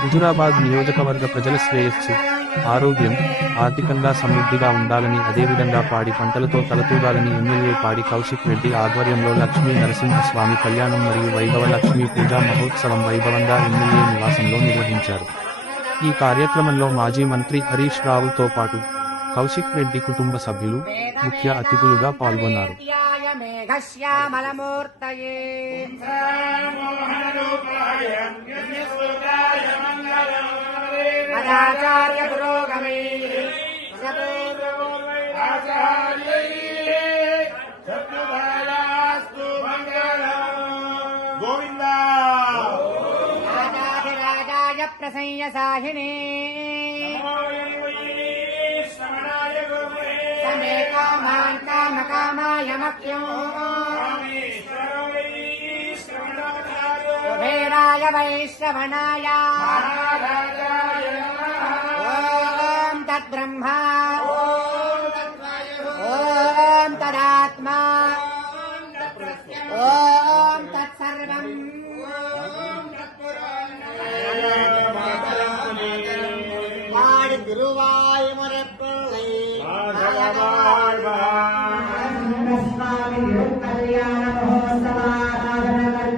హుజురాబాద్ నియోజకవర్గ ప్రజల శ్రేయస్సు, ఆరోగ్యం, ఆర్థికంగా సమృద్ధిగా ఉండాలని అదేవిధంగా పాడి పంటలతో తలతూగాలని ఎమ్మెల్యే పాడి కౌశిక్ రెడ్డి ఆధ్వర్యంలో లక్ష్మీ నరసింహస్వామి కళ్యాణం మరియు వైభవ లక్ష్మీ పూజా మహోత్సవం వైభవంగా ఎమ్మెల్యే నివాసంలో నిర్వహించారు. ఈ కార్యక్రమంలో మాజీ మంత్రి హరీష్ రావుతో పాటు కౌశిక్ రెడ్డి కుటుంబ సభ్యులు ముఖ్య అతిథులుగా పాల్గొన్నారు. ప్రసయ్య సాహినే సమే కామాన్ కామకామాయ మఖ్యం కుబేరాయ వైశ్రవణాయ ఓం తద్బ్రహ్మ